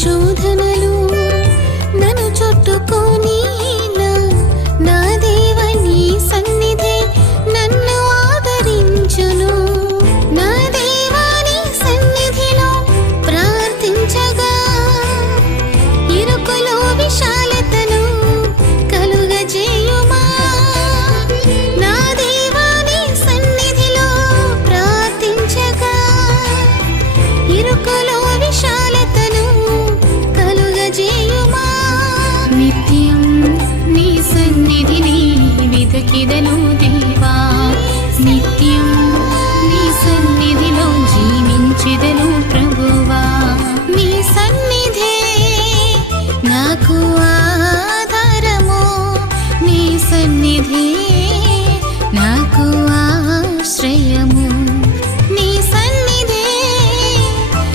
శోధనలు నన్ను చుట్టుకొని నా దేవా నీ సన్నిధి నన్ను ఆదరించును. నా దేవా నీ సన్నిధిలో ప్రార్థించగా ఇరుకులో విశాలతను కలుగజేయుమా. నా దేవా నీ సన్నిధిలో ప్రార్థించగా ఇరుకులో విశాలతను కలుగజేయుమా. నిత్యం నీ సన్నిధిని వెతికెదను దేవా, నిత్యం నీ సన్నిధిలో జీవించెదను ప్రభువా. నీ సన్నిధే నాకు